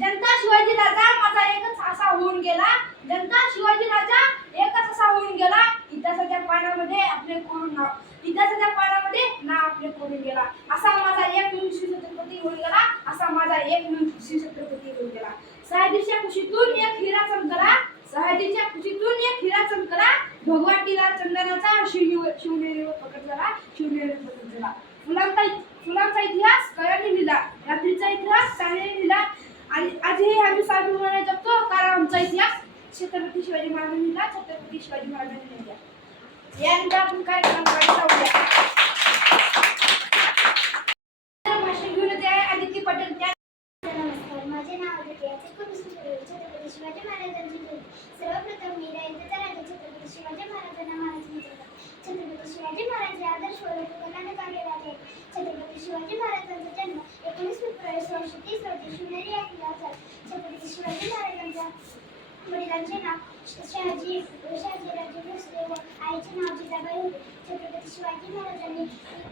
जनता शिवाजी राजा माझा एकच असा होऊन गेला, जनता शिवाजी राजा एकच असा होऊन गेला, इतिहासाच्या पानामध्ये आपले कोरून नाव, इतिहासाच्या पानामध्ये नाव आपले कोरून गेला, असा माझा एक म्हणून श्री छत्रपती होऊन गेला, असा माझा एक म्हणून श्री छत्रपती होऊन गेला. सह्याद्रीच्या कुशीतून एक हिरा चमकला, सह्याद्रीच्या कुशीतून एक हिरा चमकला, भगवतीला चंदनाचा शिवनेरीवर पकडला, शिवनेरीवर पकडला. फुलांचा इतिहास कळ्यांनी लिहिला, रात्रीचा इतिहास चांदण्याने लिहिला, आणि आजही आम्ही स्वाभिमानाने जगतो, कारण आमचा इतिहास छत्रपती शिवाजी महाराजांनी लिहिला, छत्रपती शिवाजी महाराजांनी लिहिला. यानंतर आपण काय जाऊया. भाषण घेऊन येते आदित्य पटेल. नमस्कार, माझे नाव आदित्य. छत्रपती शिवाजी महाराजांची जयंती. सर्वप्रथम मी रयतेचा राजा छत्रपती शिवाजी महाराजांना मानाचे करतो. छत्रपती शिवाजी महाराज हे आदर्श व लोककल्याण कार्य राजे. छत्रपती शिवाजी महाराजांचा जन्म 19 फेब्रुवारी 1630 रोजी शिवनेरी या किल्ल्यावर झाला. छत्रपती शिवाजी महाराजांच्या वडिलांचे नाव शहाजीराजे भोसले व आईचे नाव जिजाबाई होते. छत्रपती शिवाजी महाराजांनी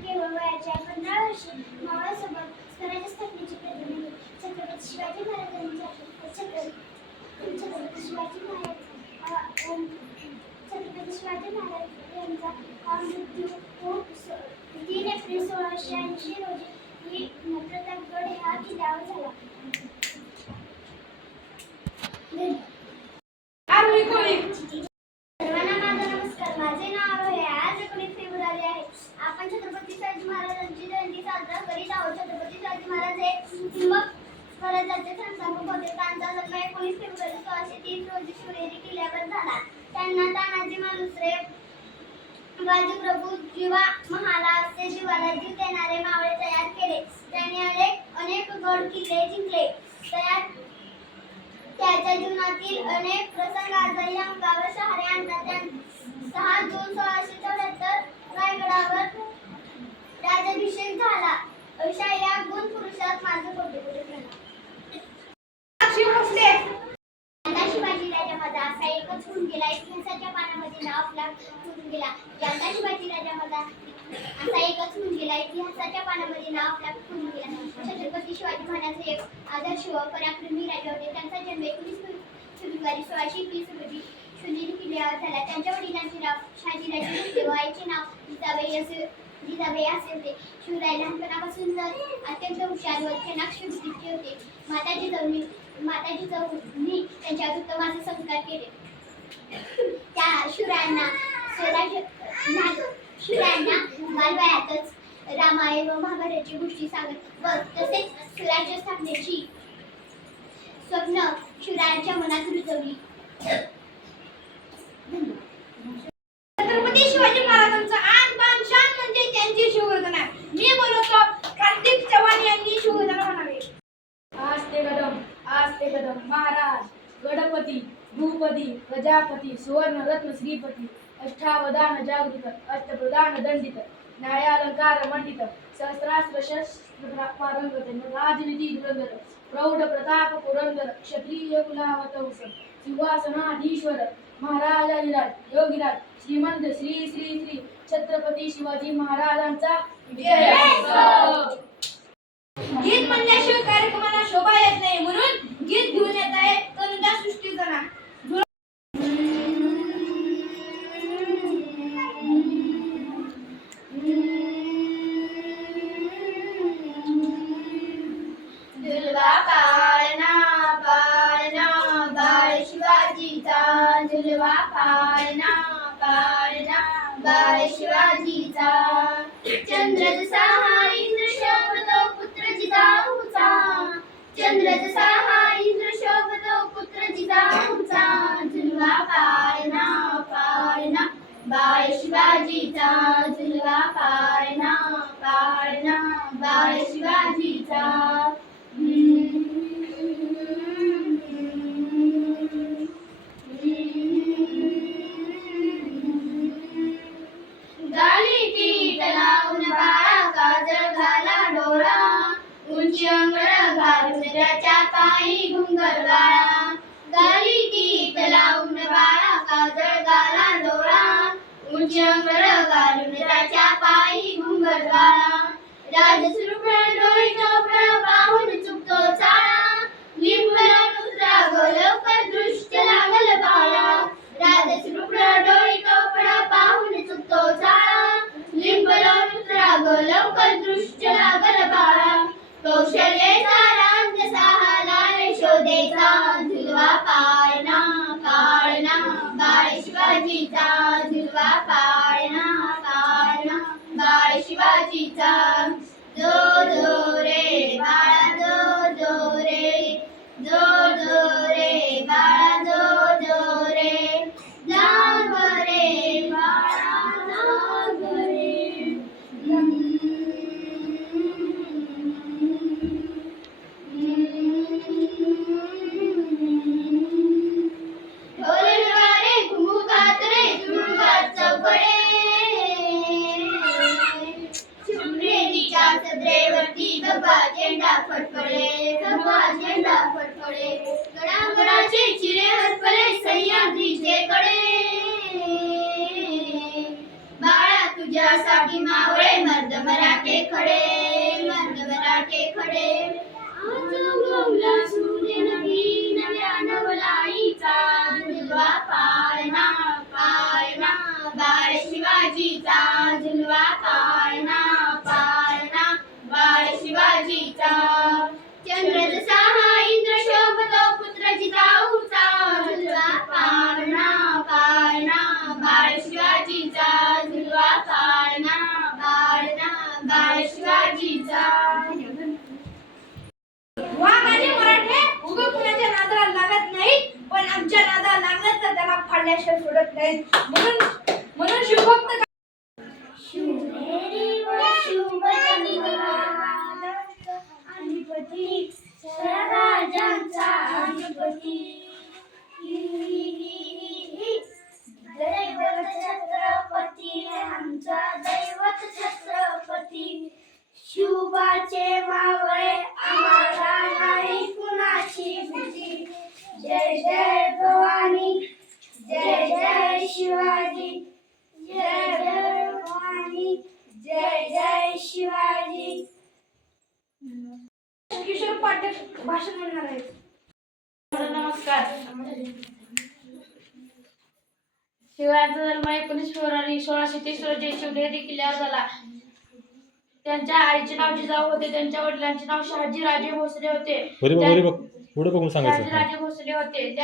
केवळ वयाच्या 15 वर्षी मावळ्यासोबत स्वराज्य स्थापनेची प्रतिज्ञा केली. छत्रपती शिवाजी महाराजांचा छत्रपती शिवाजी महाराज यांचा मृत्यू 3 एप्रिल 1680 रोजी प्रतापगड ह्या किल्ल्यावर झाला. सर्वांना माझा नमस्कार. माझे नाव आहे. आज 19 फेब्रुवारी आहे. आपण छत्रपती शिवाजी महाराजांची जयंती साजरा करीत आहोत. छत्रपती शिवाजी महाराज हे हिंदू स्वराज्याचे संस्थापक होते. त्यांचा जन्म 19 फेब्रुवारी 1630 रोजी शिवनेरी किल्ल्यावर झाला. त्यांना तानाजी मालुसरे, बाजीप्रभू जीवा महाला असे जीवाला जीव देणारे मावळे तयार केले. त्यांनी अनेक गड किल्ले जिंकले. त्याच्या जीवनातील अनेक प्रसंग आजही अंगावर शहारे आणतात. 6 जून 1674 रायगडावर राज्याभिषेक झाला. अशा या गुण पुरुषात माझं कोटी शिवाजी राजा माझा असा एकच होऊन गेला, इतिहासाच्या पानामध्ये नाव आपला होऊन गेला. जनता शिवाजी राजा माझा असा एकच होऊन गेला, इतिहासाच्या पानामध्ये नाव आपला होऊन गेला. छत्रपती शिवाजी महाराज हे आदर्श व पराक्रमी राजा होते. त्यांचा जन्म 19 फेब्रुवारी 1630 रोजी शिवनेरी किल्ल्यावर झाला. त्यांच्या वडिलांचे नाव शहाजीराजे भोसले व आईचे नाव जिजाबाई असे होते. शिवराय लहानपणापासून अत्यंत हुशार व चणाक्ष बुद्धीचे होते. माता जिजाऊंनी त्यांच्यावर उत्तम संस्कार केले. त्या शिवरायांना बालवयातच रामायण व महाभारताची गोष्टी सांगत व तसेच स्वराज्य स्थापनेची स्वप्न शिवरायांच्या मनात रुजवली. छत्रपती शिवाजी महाराजांचा आन बान शान म्हणजे त्यांची शिवगर्जना. मी बोलतो कार्तिक चव्हाण यांनी शिवगर्जना म्हणावे. आज ते कदम महाराज गणपती भूपती प्रजापती सुवर्ण रत्न श्रीपती अष्टावधान जागृत अष्टप्रधान दंडित न्यायालंकार मंडित सहस्रास्त्र शस्त्र पारंगत राजनीती धुरंधर प्रौढ प्रताप पुरंदर क्षत्रिय कुलावतंस सिंहासनाधीश्वर महाराजाधिराज योगीराज श्रीमंत श्री श्री श्री छत्रपती शिवाजी महाराजांचा विजय असो. गीत म्हणल्याशिवाय कार्यक्रमाला शोभा येत नाही, म्हणून गीत घेऊन येत आहे तनुजा सृष्टीजना. झुलवा पाळणा पाळणा बाळ शिवाजीचा, झुलवा पाळणा पाळणा बाळ शिवाजीचा. चंद्र जसा इंद्र शोभतो पुत्र जिजाऊचा, चंद्र जसा इंद्र शोभतो पुत्र जिजाऊचा. झुलवा पाळणा पाळणा बाळ शिवाजीचा, झुलवा पाळणा पाळणा बाळ शिवाजीचा. गाली पीठ लावून बाळा काजळ घाला डोळा, उंची अंगळ घालून त्याच्या पायी घुंगर गाळा. गाली पीठ लावून बाळा काजळ घाला डोळा, उंची अंगळ घालून त्याच्या पायी घुंगर गाळा. राजसुरुपण डोळी चोपडा पाहून चुकतो चाळा, लिंब दृष्ट लागल बाळा कौशल्याचा रांग सहाला यशोदेचा झुलवा पाळणा पाळणा बाळ शिवाजीचा झुलवा पाळणा पाळणा बाळ शिवाजीचा जो जो रे बाळा जो जो रे जो जो रे बाळा जो जो रे जाग रे बाळा जाग रे ढोलवारे घुमुकात रे झुळकात चौकडे शिवनेरीच्या सदरेवरती भगवा झेंडा फडफडे भगवा झेंडा फडफडे गडागडाचे चिरे हरपले सह्याद्रीचे कडे बाळा तुझ्यासाठी मावळे मर्द मराठे खडे मर्द मराठे खडे आज उगवला सूर्य नवी नव्या नवलाईचा झुलवा पाळणा पाळणा बाळ शिवाजीचा झुलवा पाळणा पाळणा बाळ शिवाजीचा चंद्र जसा हा इंद्र शोभतो पुत्र जिजाऊचा झुलवा पाळणा पाळणा बाळ शिवाजीचा झुलवा पाळणा पाळणा बाळ शिवाजीचा वा माझे मराठे उगा कुणाच्या नादाला लागत नाही पण आमच्या नादाला लागलं तर त्याला फाडल्याशिवाय सोडत नाही म्हणून शिवभक्त शिवनेरीवर शिवबंधना अधिपती राजांचा अधिपती दैवत छत्रपती आमचा दैवत छत्रपती शिवबाचे मावळे आम्हाला नाही कुणाची भीती जय जय भवानी जय जय शिवाजी जय जय भवानी जय जय शिवाजी किशोर पाठक भाषण म्हणणार आहेत. नमस्कार. शिवरायांचा जन्म 19 फेब्रुवारी 1630 रोजी शिवनेरी किल्ल्यावर झाला. त्यांच्या आईचे नाव जिजाऊ होते. त्यांच्या वडिलांचे नाव शहाजी राजे भोसले होते. पुढे बघून सांगायचं. शहाजी राजे भोसले होते.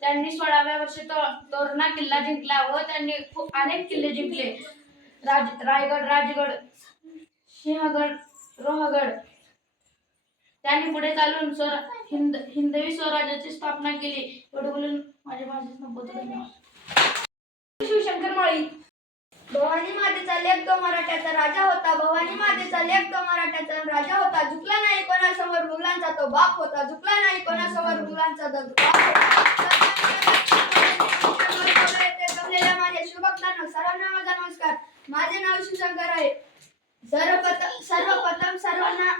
त्यांनी 16व्या वर्षी तोरणा किल्ला जिंकला व त्यांनी अनेक किल्ले जिंकले. रायगड, राजगड, सिंहगड, रोहगड. त्यांनी पुढे चालून हिंदवी स्वराज्याची स्थापना केली. एवढं बोलून माझ्या भाषेत संपवतो. धन्यवाद. शिवशंकर माळी. भवानी मातेचा लेक तो मराठ्याचा राजा होता. भवानी मातेचा लेक तो मराठ्याचा राजा होता. झुकला नाही कोणासमोर मुलांचा तो बाप होता. झुकला नाही कोणासमोर मुलांचा तो बाप होता. माझ्या शिवभक्तांनो सर्वांना माझा नमस्कार. माझे नाव शिवशंकर आहे. सर्वप्रथम सर्वांना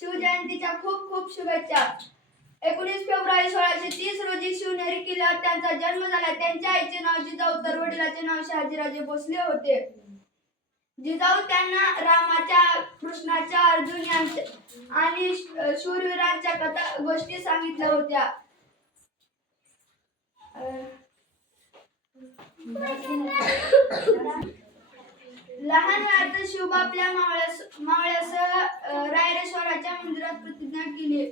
शिवजयंतीच्या खूप खूप शुभेच्छा. 19 फेब्रुवारी 1630 रोजी शिवनेरी किल्ल्यावर त्यांचा जन्म झाला. त्यांच्या आईचे नाव जिजाऊ तर वडिलांचे नाव शहाजीराजे भोसले होते. जिजाऊ त्यांना रामाच्या, कृष्णाच्या, अर्जुन यांच्या आणि शूरवीरांच्या कथा गोष्टी सांगितल्या होत्या. लहान वयात शिवबा आपल्या मावळ्यासह रायरेश्वराच्या मंदिरात प्रतिज्ञा केली.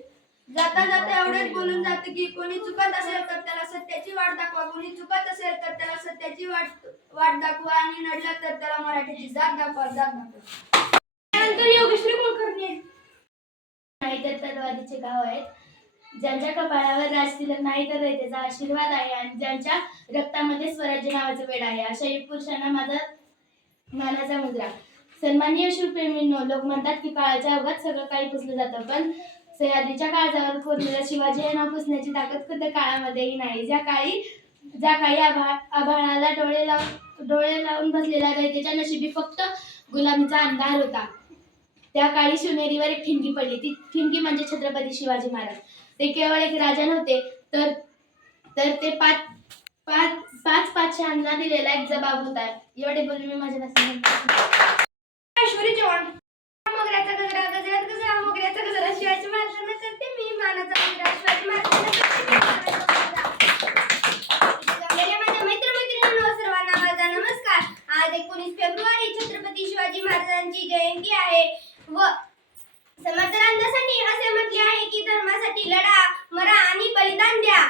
जाता जाता एवढेच बोलून जाते की कोणी चुकत असेल तर त्याला सत्याची वाट दाखवा, कोणी चुकत असेल तर त्याला सत्याची वाट दाखवा आणि नडलं तर त्याला मराठीची जात दाखवा, जात दाखवा. त्यानंतर योगेश्वरी कुलकर्णी. नाही तर तलवारीचे गाव आहेत. ज्यांच्या कपाळावर राजतिलक नाही तर त्याचा आशीर्वाद आहे आणि ज्यांच्या रक्तामध्ये स्वराज्य नावाचं वेड आहे अशा युग पुरुषांना माझा मानाचा मुद्रा. सन्माननीय शिवप्रेमींनो, लोक म्हणतात की काळाच्या ओघात सगळं काही पुसलं जातं, पण सह्याद्रीच्या काळजावर कोरलेलं शिवाजी हे नाव पुसण्याची ताकद खुद्द काळामध्येही नाही. ज्या काळी आभाळाला डोळे लावून बसलेल्या दैत्याच्या नशिबी फक्त गुलामीचा अंधार होता, त्या काळी शिवनेरीवर एक ठिणगी पडली. ती ठिणगी म्हणजे छत्रपती शिवाजी महाराज. ते केवळ एक राजा नव्हते तर ते पाच पाचशांना दिलेला एक जबाब होता. एवढे बोलून मी माझ्या भाषणात ऐश्वरी चव्हाण. मोगऱ्याचा गजरा गजरात गजरा मोगऱ्याचा गजरा शिवाजी महाराजांना करते मी मानाचा गजरा शिवाजी महाराजांना माझ्या मैत्रिणींनो सर्वांना माझा नमस्कार. आज 19 फेब्रुवारी छत्रपती शिवाजी महाराजांची जयंती आहे व समर्थ रामदासांनी असे म्हटले आहे की धर्मासाठी लढा, मरा आणि बलिदान द्या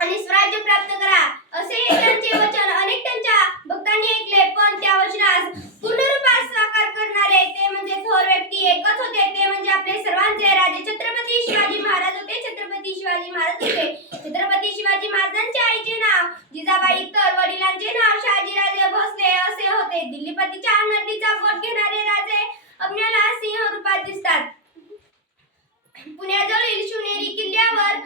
आणि स्वराज्य प्राप्त करा असे त्यांचे वचन अनेक त्यांच्या भक्तांनी ऐकले, पण त्या वचनास पूर्ण रूपात साकार करणारे ते म्हणजे थोर व्यक्ती एकच होते, ते म्हणजे आपले सर्वांचे राजे छत्रपती शिवाजी महाराज होते. छत्रपती शिवाजी महाराज होते. छत्रपती शिवाजी महाराजांच्या आईचे नाव जिजाबाई तर वडिलांचे नाव शहाजीराजे भोसले असे होते. दिल्लीपतीच्या नदीचा बोट घेणारे राजे आपल्याला सिंह रूपात दिसतात. पुण्याजवळील शिवनेरी किल्ल्यावर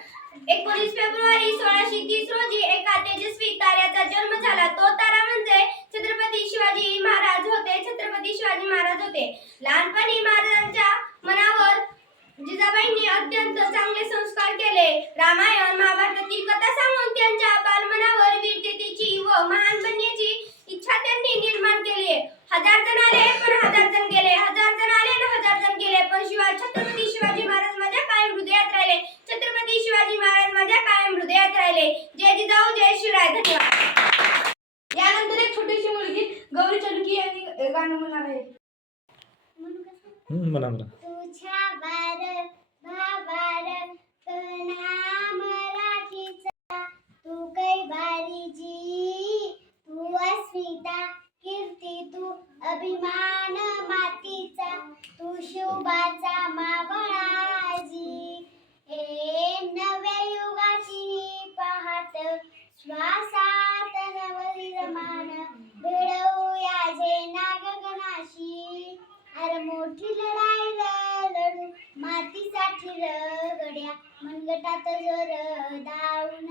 19 फेब्रुवारी 1630 रोजी एका तेजस्वी ताऱ्याचा जन्म झाला. तो तारा म्हणजे छत्रपती शिवाजी महाराज होते. छत्रपती शिवाजी महाराज होते. लहानपणी महाराजांच्या मनावर जिजाबाईंनी अत्यंत चांगले संस्कार केले. रामायण महाभारतातील कथा सांगून त्यांच्या बालमनावर वीरतेची व महान बनण्याची इच्छा त्यांनी निर्माण केली. 1000 जण आले पण 1000 जण गेले, 1000 जण आले आणि 1000 जण गेले, पण छत्रपती शिवाजी महाराज माझ्या कायम हृदयात राहिले. छत्रपती शिवाजी महाराज माझ्या कायम हृदयात राहिले. जय जिजाऊ, जय शिवराय. धन्यवाद. यानंतर एक छोटीशी मुलगी गौरी चलुकी यांनी गाणं म्हणणार आहे. म्हणा म्हणा. तुझ्या बार भावार कणा मराठीचा तू कैवारीजी, तू अस्मिता कीर्ती, तू अभिमान मातीचा, तू शोभाचा मावळाजी. हे नव्या युगाची पाहत श्वासात नवनिर्माण भिडवूया जे नागगणाशी. अरे मोठी लढाई लढू मातीसाठी रगड्या, मनगटात जर दाऊन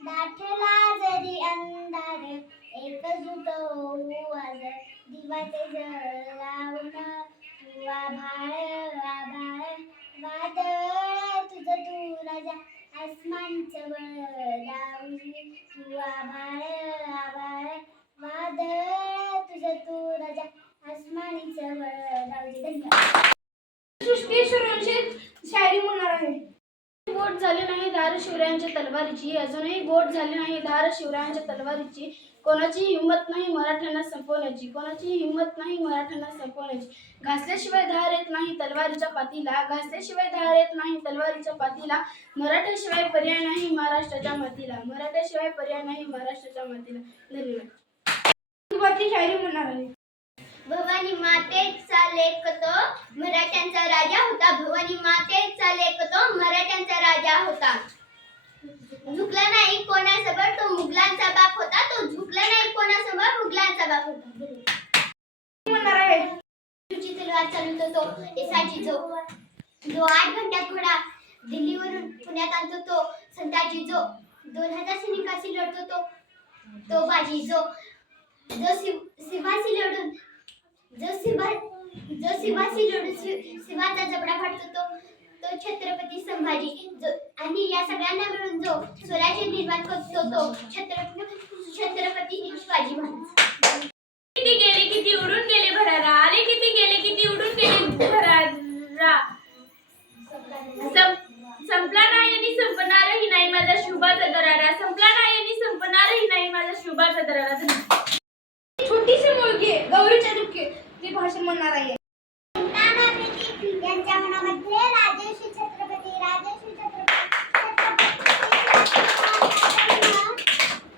दाटला जरी अंधार, एकजूट होऊ आज दिवाते जळावून. तू आभाळ आभाळ वादळ तुझं तू राजा, आसमानचं बळ दाऊनी. तू आभाळ आभाळ वादळ तुझं तू राजा, आसमानीचं बळ दाऊनी. धन्यवाद. सृष्टी सुरंशी शायरी म्हणणार आहे. बोट झाले नाही धार शिवरायांच्या तलवारीची, अजूनही बोट झाली नाही धार शिवरायांच्या तलवारीची. कोणाची हिंमत नाही मराठ्यांना संपवण्याची, कोणाची हिंमत नाही मराठ्यांना संपवण्याची. घासल्याशिवाय धार येत नाही तलवारीच्या पातीला, घासल्याशिवाय धार येत नाही तलवारीच्या पातीला. मराठ्याशिवाय पर्याय नाही महाराष्ट्राच्या मातीला, मराठ्याशिवाय पर्याय नाही महाराष्ट्राच्या मातीला. धन्यवाद. शायरी म्हणणार आहे. भवानी मातेचा लेक तो मराठ्यांचा राजा होता. भवानी मातेचा लेक तो मराठ्यांचा राजा होता. झुकला नाही कोणासमोर तो मुघलांचा बाप होता. तो झुकला नाही कोणासमोर मुघलांचा बाप होता. म्हणणार आहे. तुझी तलवार चालवतो तो येसाची जो 8 घंट्यात घोडा दिल्लीवरून पुण्यात आणतो तो संताजी. जो 2000 सैनिकांशी लढतो तो बाजी. जो शिवाशी लढून शिवाचा जबडा फाडतो तो छत्रपती संभाजी. आणि या सगळ्यांना मिळून जो स्वराज्य निर्माण करतो तो छत्रपती शिवाजी महाराज. किती गेले किती उडून गेले भरारा, आले किती गेले किती उडून गेले भरारा. संपला नाही आणि संपणारही नाही माझा शुभाचा दरारा, संपला नाही आणि संपणारही नाही माझा शुभाचा दरारा. छोटीशी मुलगी गौरी चलुकी ती भाषण म्हणणार आहे. यांच्या मनामध्ये राजर्षी छत्रपती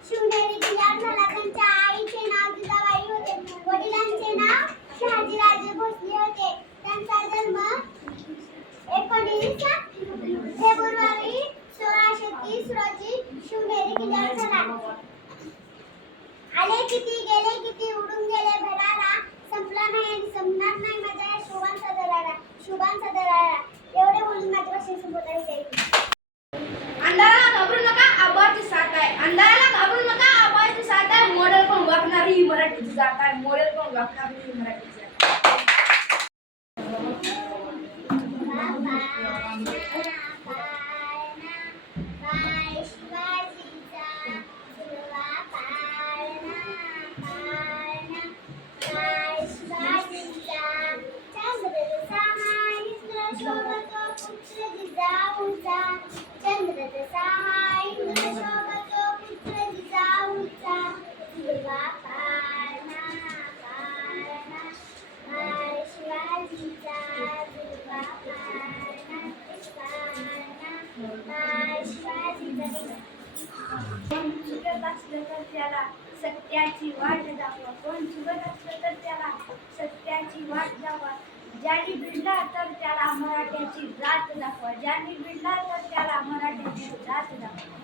शिवनेरी किल्ल्यावर झाला. त्यांच्या आईचे नाव जिजाबाई होते. वडिलांचे नाव शहाजीराजे भोसले होते. त्यांचा जन्म 19 फेब्रुवारी 1630 रोजी शिवनेरी किल्ल्यावर झाला. आले किती गेले किती उडून गेले भरारा, संपला नाही आणि संपणार नाही माझा या शुभांचा दरारा. एवढे बोलून माझे भाषण संपवता येईल. अंधाराला घाबरू नका आबाची साथ आहे. अंधाराला घाबरू नका आबाची साथ आहे. मॉडेल पण वागणारी ही मराठीची जात आहे. मॉडेल पण वागणारी ही मराठीची जात आहे. कोण चुकत असलं तर त्याला सत्याची वाट दाखवा. कोण चुकत असलं तर त्याला सत्याची वाट दाखवा. ज्यांनी भिडला तर त्याला मराठ्याची जात दाखवा. ज्यांनी भिडला तर त्याला मराठ्याची जात दाखवा.